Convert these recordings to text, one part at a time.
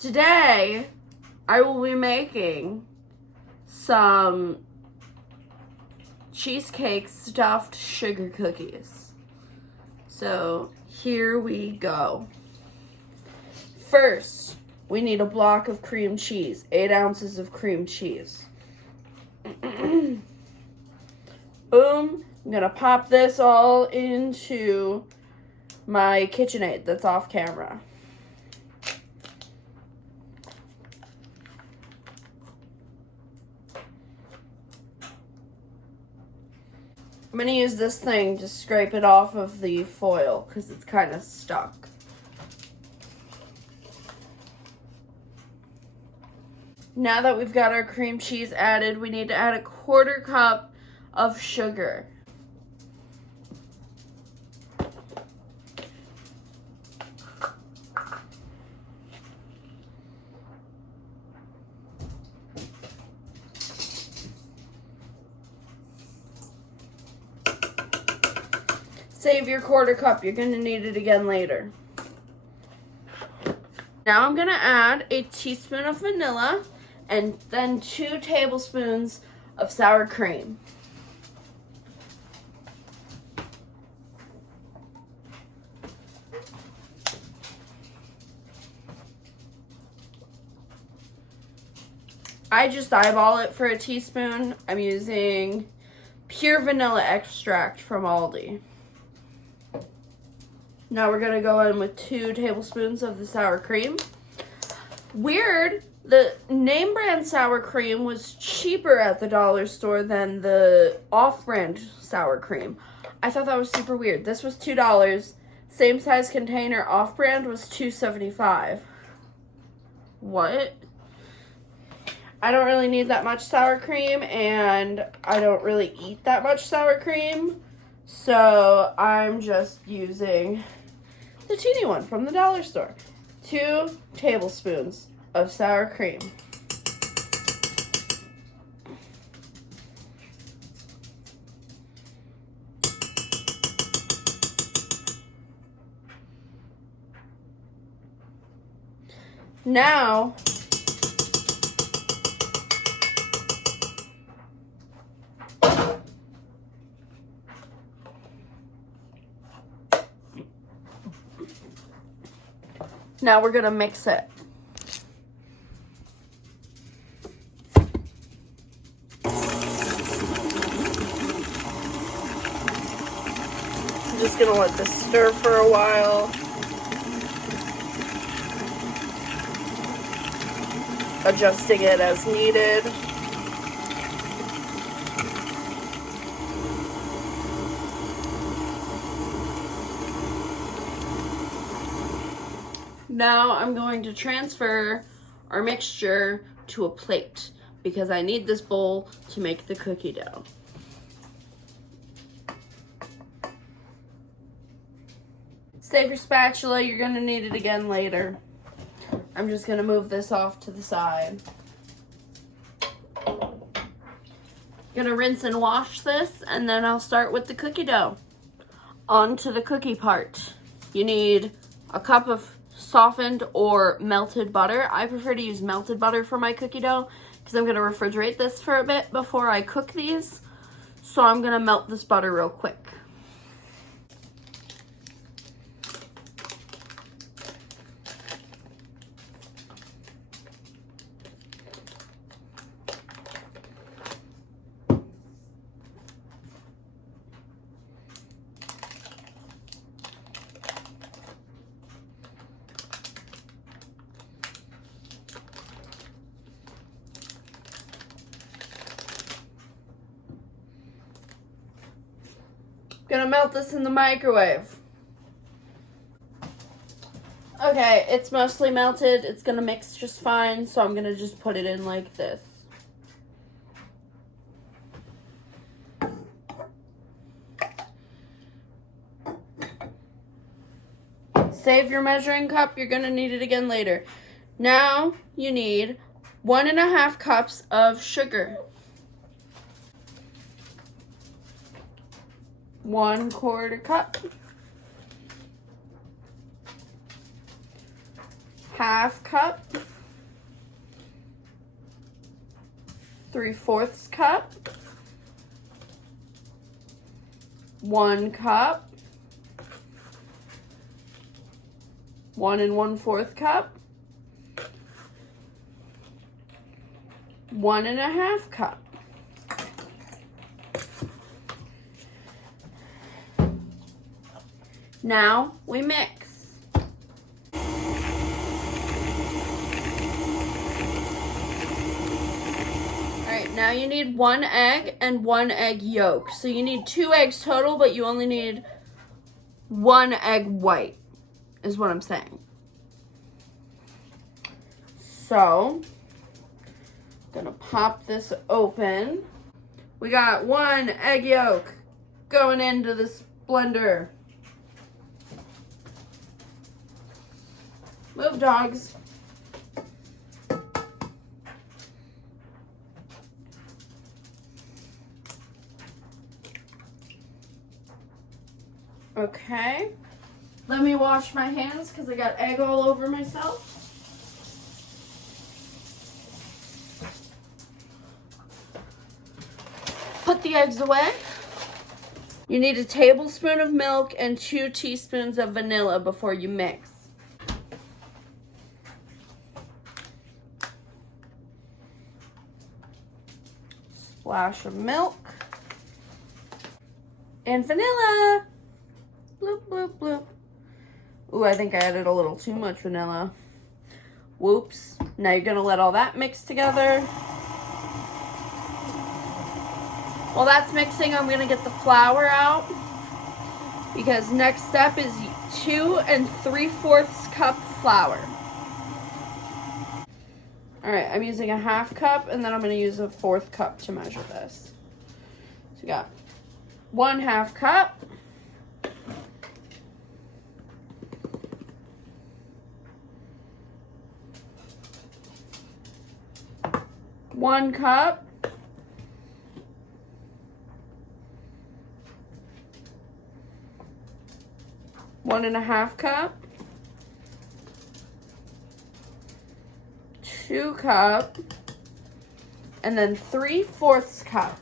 Today, I will be making some cheesecake stuffed sugar cookies. So here we go. First, we need a block of cream cheese, 8 ounces of cream cheese. Boom. I'm gonna pop this all into my KitchenAid that's off camera. I'm gonna use this thing to scrape it off of the foil because it's kind of stuck. Now that we've got our cream cheese added, we need to add a 1/4 cup of sugar. Save your 1/4 cup, you're gonna need it again later. Now I'm gonna add a teaspoon of vanilla and then 2 tablespoons of sour cream. I just eyeball it for a teaspoon. I'm using pure vanilla extract from Aldi. Now we're gonna go in with 2 tablespoons of the sour cream. Weird, the name brand sour cream was cheaper at the dollar store than the off-brand sour cream. I thought that was super weird. This was $2. Same size container, off-brand was $2.75. What? I don't really need that much sour cream, and I don't really eat that much sour cream, so I'm just using the teeny one from the dollar store. 2 tablespoons of sour cream. Now, we're gonna mix it. I'm just gonna let this stir for a while. Adjusting it as needed. Now I'm going to transfer our mixture to a plate because I need this bowl to make the cookie dough. Save your spatula, you're gonna need it again later. I'm just gonna move this off to the side. Gonna rinse and wash this, and then I'll start with the cookie dough. On to the cookie part. You need a cup of softened or melted butter. I prefer to use melted butter for my cookie dough because I'm gonna refrigerate this for a bit before I cook these. So I'm gonna melt this butter real quick. Gonna melt this in the microwave. Okay, it's mostly melted. It's gonna mix just fine, so I'm gonna just put it in like this. Save your measuring cup. You're gonna need it again later. Now you need 1.5 cups of sugar. 1/4 cup. 1/2 cup, 3/4 cup, 1 cup, 1 1/4 cup, 1 1/2 cup. Now we mix. All right, now you need 1 egg and 1 egg yolk. So you need 2 eggs total, but you only need 1 egg white, is what I'm saying. So, I'm gonna pop this open. We got 1 egg yolk going into this blender. Move, dogs. Okay. Let me wash my hands because I got egg all over myself. Put the eggs away. You need a tablespoon of milk and 2 teaspoons of vanilla before you mix. Splash of milk and vanilla. Bloop, bloop, bloop. Ooh, I think I added a little too much vanilla. Whoops. Now you're gonna let all that mix together. While that's mixing, I'm gonna get the flour out because next step is 2 3/4 cup flour. All right, I'm using a 1/2 cup and then I'm gonna use a 1/4 cup to measure this. So we got 1/2 cup. 1 cup. 1 1/2 cup. 2 cup. And then 3/4 cup.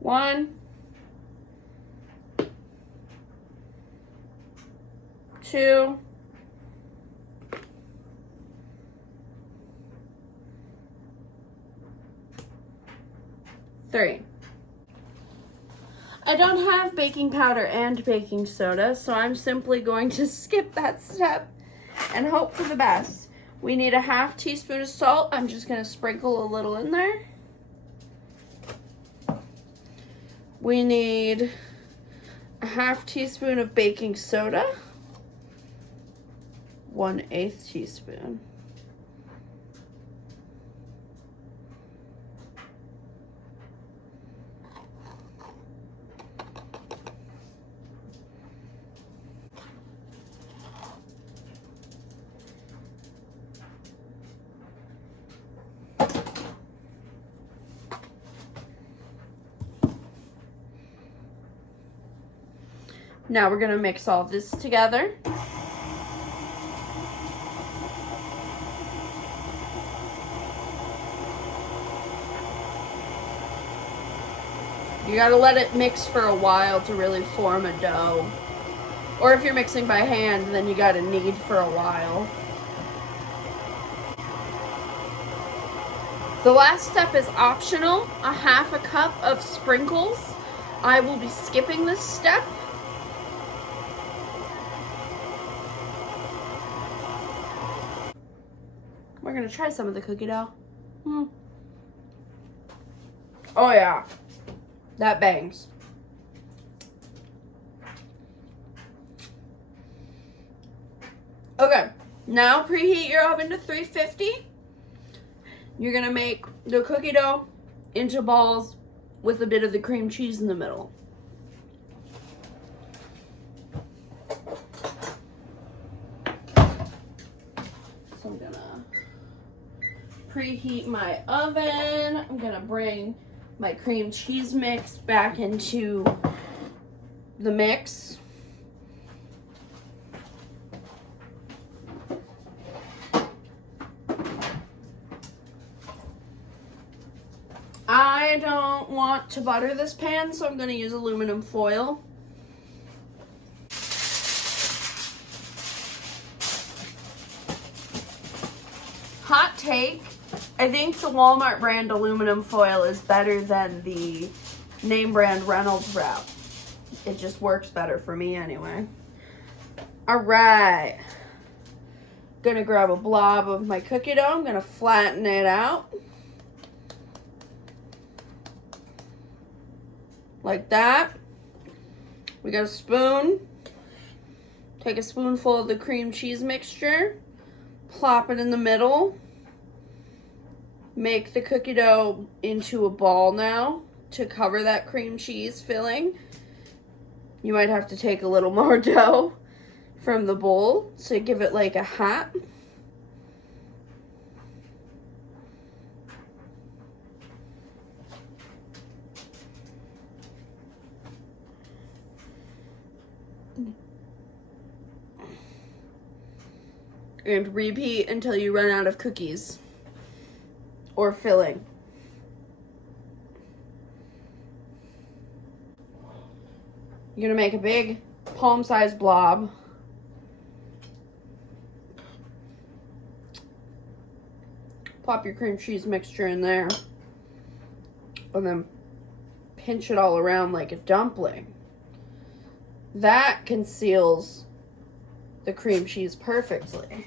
One, 2, 3. I don't have baking powder and baking soda, so I'm simply going to skip that step and hope for the best. We need a 1/2 teaspoon of salt. I'm just going to sprinkle a little in there. We need a 1/2 teaspoon of baking soda. 1/8 teaspoon. Now we're gonna mix all this together. You gotta let it mix for a while to really form a dough. Or if you're mixing by hand, then you gotta knead for a while. The last step is optional, a 1/2 cup of sprinkles. I will be skipping this step. We're gonna try some of the cookie dough. Oh yeah, that bangs. Okay, now preheat your oven to 350. You're gonna make the cookie dough into balls with a bit of the cream cheese in the middle. So I'm gonna preheat my oven. I'm gonna bring my cream cheese mix back into the mix. want to butter this pan, so I'm going to use aluminum foil. Hot take, I think the Walmart brand aluminum foil is better than the name brand Reynolds Wrap. It just works better for me anyway. All right. Gonna grab a blob of my cookie dough. I'm gonna flatten it out. Like that. We got a spoon. Take a spoonful of the cream cheese mixture. Plop it in the middle. Make the cookie dough into a ball now to cover that cream cheese filling. You might have to take a little more dough from the bowl to give it like a hat. And repeat until you run out of cookies or filling. You're gonna make a big palm-sized blob. Plop your cream cheese mixture in there. And then pinch it all around like a dumpling. That conceals the cream cheese perfectly.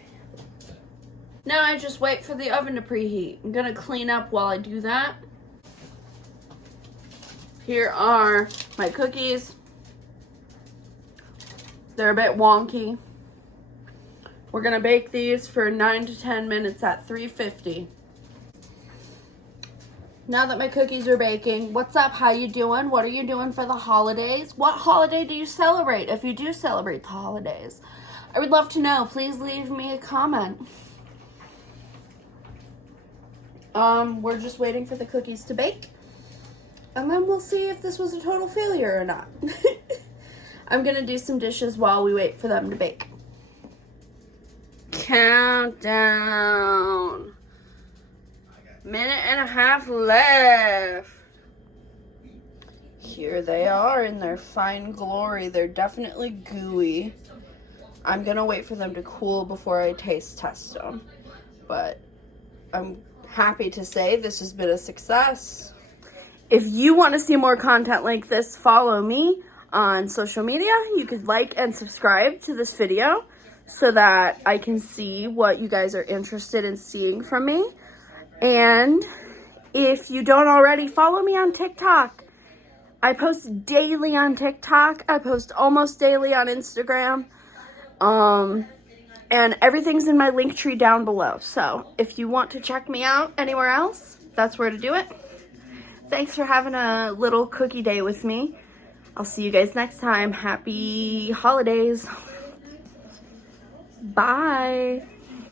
Now I just wait for the oven to preheat. I'm gonna clean up while I do that. Here are my cookies. They're a bit wonky. We're gonna bake these for 9 to 10 minutes at 350. Now that my cookies are baking, what's up? How you doing? What are you doing for the holidays? What holiday do you celebrate if you do celebrate the holidays? I would love to know. Please leave me a comment. We're just waiting for the cookies to bake. And then we'll see if this was a total failure or not. I'm gonna do some dishes while we wait for them to bake. Countdown. Minute and a half left. Here they are in their fine glory. They're definitely gooey. I'm gonna wait for them to cool before I taste test them. But I'm happy to say this has been a success. If you want to see more content like this, follow me on social media. You could like and subscribe to this video so that I can see what you guys are interested in seeing from me. And if you don't already, follow me on TikTok. I post daily on TikTok. I post almost daily on Instagram. And everything's in my link tree down below. So if you want to check me out anywhere else, that's where to do it. Thanks for having a little cookie day with me. I'll see you guys next time. Happy holidays. Bye.